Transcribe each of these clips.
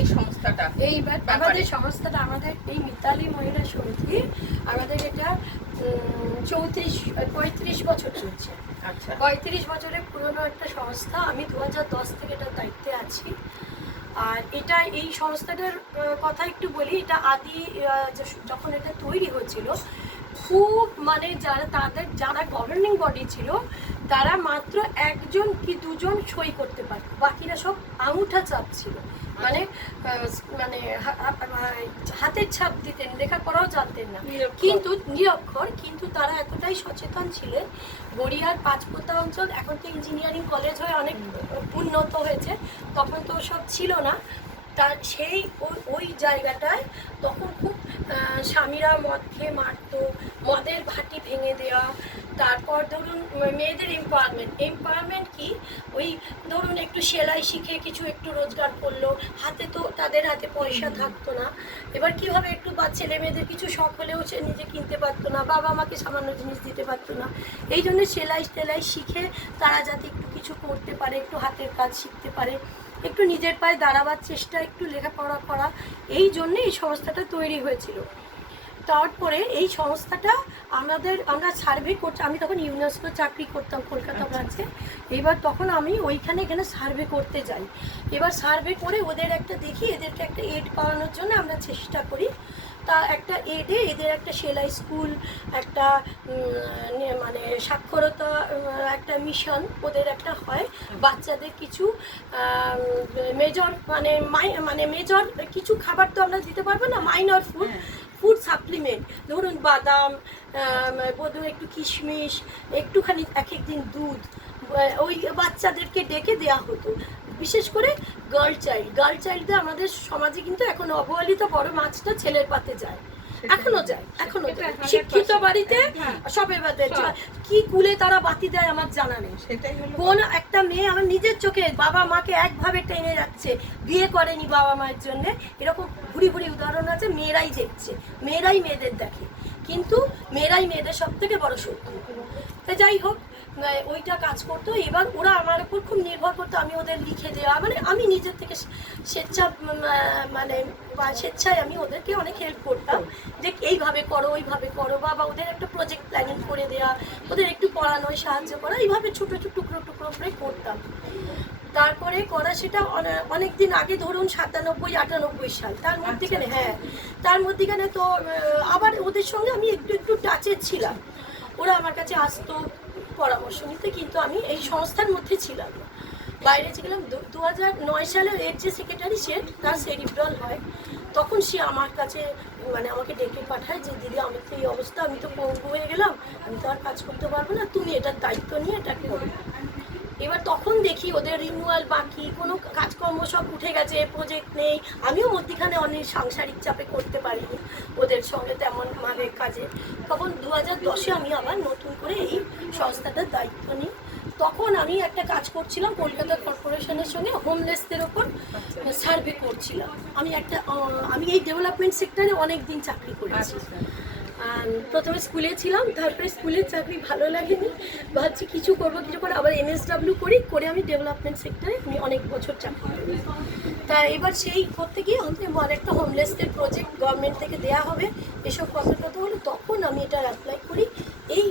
এই সংস্থাটা এইবার আমাদের সংস্থাটা আমাদের এই মিতালি মহিলা সমিতি আমাদের এটা 35 বছর চলছে। আচ্ছা, 35 বছরের পুরনো একটা সংস্থা। আমি 2010 থেকে এটার দায়িত্বে আছি। আর এটা এই সংস্থাটার কথা একটু বলি। এটা আদি যখন এটা তৈরি হয়েছিল, খুব মানে যারা গভর্নিং বডি ছিল তারা মাত্র একজন কি দুজন সই করতে পারত, বাকিরা সব আঙুঠা চাপ ছিল। মানে মানে হাতের ছাপ দিতেন, লেখাপড়াও জানতেন না, কিন্তু নিরক্ষর। কিন্তু তারা এতটাই সচেতন ছিলেন। গড়িয়ার পাঁচপোতা অঞ্চল, এখন তো ইঞ্জিনিয়ারিং কলেজ হয়ে অনেক উন্নত হয়েছে, তখন তো সব ছিল না। তার সেই ওই জায়গাটায় তখন খুব স্বামীরা মদ খেয়ে মারতো, মদের ভাটি ভেঙে দেওয়া। তারপর ধরুন মেয়েদের এম্পাওয়ারমেন্ট কি, ওই ধরুন একটু সেলাই শিখে কিছু একটু রোজগার করলো, হাতে তো তাদের হাতে পয়সা থাকতো না। এবার কীভাবে একটু ছেলে মেয়েদের কিছু শখ হলেও সে নিজে কিনতে পারতো না, বাবা মাকে সামান্য জিনিস দিতে পারতো না। এই জন্য সেলাই টেলাই শিখে তারা যাতে একটু কিছু করতে পারে, একটু হাতের কাজ শিখতে পারে, একটু নিজের পায়ে দাঁড়াবার চেষ্টা, একটু লেখাপড়া করা, এই জন্যে এই সংস্থাটা তৈরি হয়েছিল। তারপরে এই সংস্থাটা আমরা সার্ভে করছি। আমি তখন ইউনেস্কো চাকরি করতাম কলকাতা ব্রাঞ্চে। এবার তখন আমি এখানে সার্ভে করতে যাই। এবার সার্ভে করে ওদের একটা দেখি, এদেরকে একটা এড পাওয়ানোর জন্য আমরা চেষ্টা করি। তা একটা এদের একটা সেলাই স্কুল, একটা মানে সাক্ষরতা একটা মিশন ওদের একটা হয়। বাচ্চাদের কিছু মেজর মেজর কিছু খাবার তো আমরা দিতে পারবো না, মাইনর ফুড সাপ্লিমেন্ট, ধরুন বাদাম, একটু কিশমিশ, একটুখানি এক একদিন দুধ, ওই বাচ্চাদেরকে ডেকে দেওয়া হতো। বিশেষ করে গার্ল চাইল্ডদের আমাদের সমাজে কিন্তু এখন অবহেলিত বড় মাছটা ছেলের পাতে যায়, এখনো যায়। শিক্ষিত বাড়িতে সবের বাদে কি কুলে তারা বাতি দেয় আমার জানা নেই। কোন একটা মেয়ে আমার নিজের চোখে বাবা মাকে একভাবে টেনে যাচ্ছে, বিয়ে করেনি বাবা মায়ের জন্য, এরকম ভুরি ভুরি উদাহরণ আছে। মেয়েরাই দেখছে, মেয়েরাই মেয়েদের দেখে, কিন্তু মেয়েরাই মেয়েদের সব থেকে বড় শত্রু। তাই যাই হোক, ওইটা কাজ করতো। এবার ওরা আমার উপর খুব নির্ভর করতো, আমি ওদের লিখে দেওয়া, মানে আমি নিজের থেকে স্বেচ্ছায় আমি ওদেরকে অনেক হেল্প করতাম, যে এইভাবে করো ওইভাবে করো, বা ওদের একটা প্রজেক্ট প্ল্যানিং করে দেওয়া, ওদের একটু পড়ানোয় সাহায্য করা, এইভাবে ছোটো ছোটো টুকরো টুকরো করে করতাম। তারপরে করা সেটা অনেক দিন আগে, ধরুন 97-98 সাল, তার মধ্যেখানে তো আবার ওদের সঙ্গে আমি একটু টাচে ছিলাম। ওরা আমার কাছে আসতো পরামর্শ নিতে, কিন্তু আমি এই সংস্থার মধ্যে ছিলাম না, বাইরে ছিলাম। 2009 সালে এর যে সেক্রেটারি, তার সেরিব্রাল হয়, তখন সে আমার কাছে আমাকে ডেকে পাঠায় যে দিদি, আমার তো এই অবস্থা, আমি তো পঙ্গু হয়ে গেলাম, আমি তো আর কাজ করতে পারবো না, তুমি এটার দায়িত্ব নিয়ে এটা করো। এবার তখন দেখি ওদের রিনিউয়াল বাকি, কোনো কাজকর্ম সব উঠে গেছে, প্রজেক্ট নেই। আমিও মধ্যিখানে অনেক সাংসারিক চাপে করতে পারিনি ওদের সঙ্গে তেমন কাজে। তখন 2010-এ আমি আবার নতুন করে এই সংস্থাটার দায়িত্ব নিই। তখন আমি একটা কাজ করছিলাম কলকাতা কর্পোরেশনের সঙ্গে, হোমলেসদের ওপর সার্ভে করছিলাম। আমি এই ডেভেলপমেন্ট সেক্টরে অনেক দিন চাকরি করেছি। প্রথমে স্কুলে ছিলাম, তারপরে স্কুলের চাকরি ভালো লাগেনি, ভাবছি কিছু করবো, আবার MSW করে আমি ডেভেলপমেন্ট সেক্টরে আমি অনেক বছর চাকরি করি। তা এবার সেই করতে গিয়ে আমাদের একটা হোমলেসদের প্রজেক্ট গভর্নমেন্ট থেকে দেওয়া হবে, এসব কথা হলো, তখন আমি এটা অ্যাপ্লাই করি। এই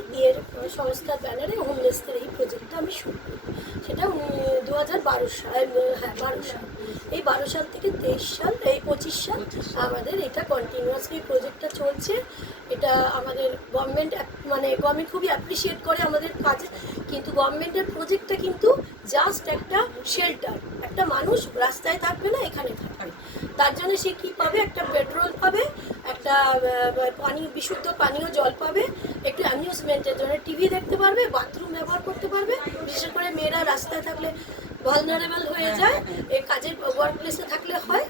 সংস্থার ব্যানারে হোমলেসদের এই প্রজেক্টটা আমি শুরু করি। সেটা 2012 সাল, 12 সাল। এই 12 সাল থেকে 23 সাল, এই 25 সাল আমাদের এটা কন্টিনিউয়াসলি প্রজেক্টটা চলছে। এটা আমাদের গভর্নমেন্ট খুবই অ্যাপ্রিসিয়েট করে আমাদের কাজে, কিন্তু গভর্নমেন্টের প্রজেক্টটা কিন্তু জাস্ট একটা শেল্টার, একটা মানুষ রাস্তায় থাকবে না, এখানে থাকবে। তার জন্য সে কী পাবে, একটা পেট্রোল পাবে, একটা বিশুদ্ধ পানীয় জল পাবে, একটু অ্যামিউজমেন্টের জন্য টিভি দেখতে পারবে, বাথরুম ব্যবহার করতে পারবে। বিশেষ করে মেয়েরা রাস্তায় থাকলে ভালনারেবল হয়ে যায়, এই কাজের ওয়ার্ক প্লেসে থাকলে হয়,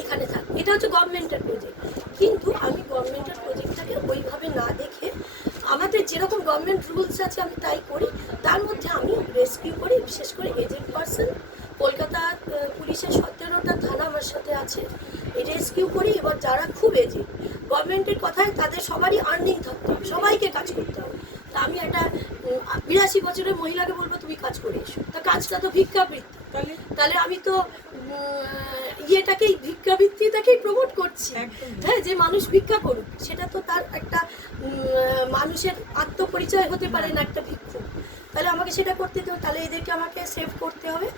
এখানে থাক। এটা হচ্ছে গভর্নমেন্টের প্রজেক্ট। কিন্তু আমি গভর্নমেন্টের প্রজেক্টটাকে ওইভাবে না দেখে, আমাদের যেরকম গভর্নমেন্ট রুলস আছে আমি তাই করি। তার মধ্যে আমি রেস্কিউ করি, বিশেষ করে এজেড পার্সন। কলকাতা পুলিশের 17টা থানা আমার সাথে আছে, এই রেস্কিউ করি। এবার যারা খুব এজেড, গভর্নমেন্টের কথায় তাদের সবারই আর্নিং থাকতে হবে, সবাইকে কাজ করতে হবে। তা আমি একটা 82 বছরের মহিলাকে বলবো তুমি কাজ করে এসো, তা কাজটা তো ভিক্ষাবৃত্তি, তাহলে আমি তো ইয়েটাকেই ভিক্ষাবৃত্তিটাকেই প্রমোট করছি। হ্যাঁ, যে মানুষ ভিক্ষা করুক, সেটা তো তার একটা মানুষের আত্মপরিচয় হতে পারে না একটা ভিক্ষুক। তাহলে আমাকে সেটা করতে দেবো, তাহলে এদেরকে আমাকে সেভ করতে হবে।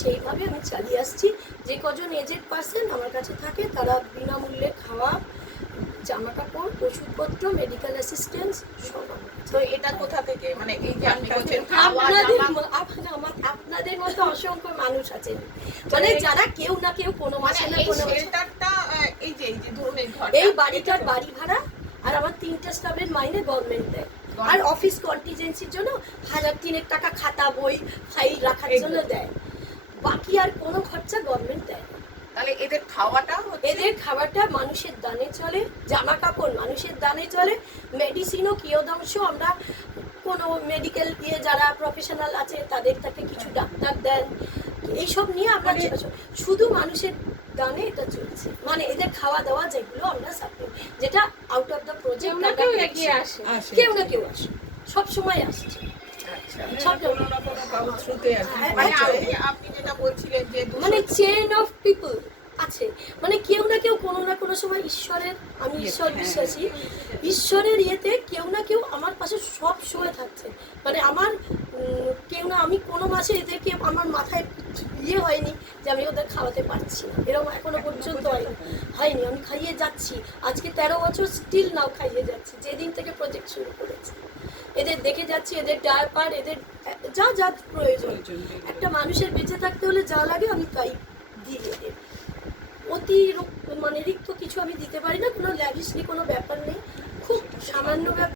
সেইভাবে আমি চালিয়ে আসছি। যে কজন এজেড পার্সন আমার কাছে থাকে তারা বিনামূল্যে খাওয়া, জামা কাপড়, ওষুধপত্র, মেডিকেল অ্যাসিস্ট্যান্স সব। তো এটা কোথা থেকে, মানে এই যে আপনি বলছেন আপনাদের মতো অসংখ্য মানুষ আছেন, মানে যারা কেউ না কেউ কোনো মাসে না কোনো শেল্টারটা এই যে ধরুন এই বাড়িটার বাড়ি ভাড়া আর আমার 3টে স্টাফের মাইনে গভর্নমেন্ট দেয়। আর অফিস কন্টিজেন্সির জন্য 1000-3 টাকা খাতা বই ফাইল রাখার জন্য দেয়। বাকি আর কোনো খরচা গভর্নমেন্ট দেয় না। তাহলে এদের খাওয়াটা এদের খাবারটা মানুষের দানে চলে, জামা কাপড় মানুষের দানে চলে, মেডিসিনও কিয়দাংশ আমরা কোনো মেডিকেল দিয়ে যারা প্রফেশনাল আছে তাদের তাকে কিছু ডাক্তার দেন, এইসব নিয়ে আমরা শুধু মানুষের দানে এটা চলছে। মানে এদের খাওয়া দাওয়া যেগুলো আমরা সাপোর্ট, যেটা আউট অফ দ্য প্রজেক্ট না কেউ এগিয়ে আসে, কেউ না কেউ আসে, সব সময় আসছে। আপনি যেটা বলছিলেন যে মানে চেইন অফ পিপল আছে, মানে কেউ না কেউ কোনো না কোনো সময় ঈশ্বরের, আমি ঈশ্বর বিশ্বাসী, ঈশ্বরের ইয়েতে কেউ না কেউ আমার পাশে সব সময় থাকছে। মানে আমার কেউ না, আমি কোনো মাসে এদেরকে আমার মাথায় ইয়ে হয়নি যে আমি ওদের খাওয়াতে পারছি না, এরকম এখনো পর্যন্ত হয়নি। আমি খাইয়ে যাচ্ছি, আজকে 13 বছর স্টিল নাও খাইয়ে যাচ্ছি, যেদিন থেকে প্রজেক্ট শুরু করেছি। এদের দেখে যাচ্ছি, এদের ডায়াপার, এদের যা যা প্রয়োজন, একটা মানুষের বেঁচে থাকতে হলে যা লাগে আমি তাই দিই এদের। অতিরিক্ত মানে রিক্ত কিছু আমি দিতে পারি না, কোনো ল্যাভিশলি কোনো ব্যাপার নেই, খুব সামান্য ব্যাপার।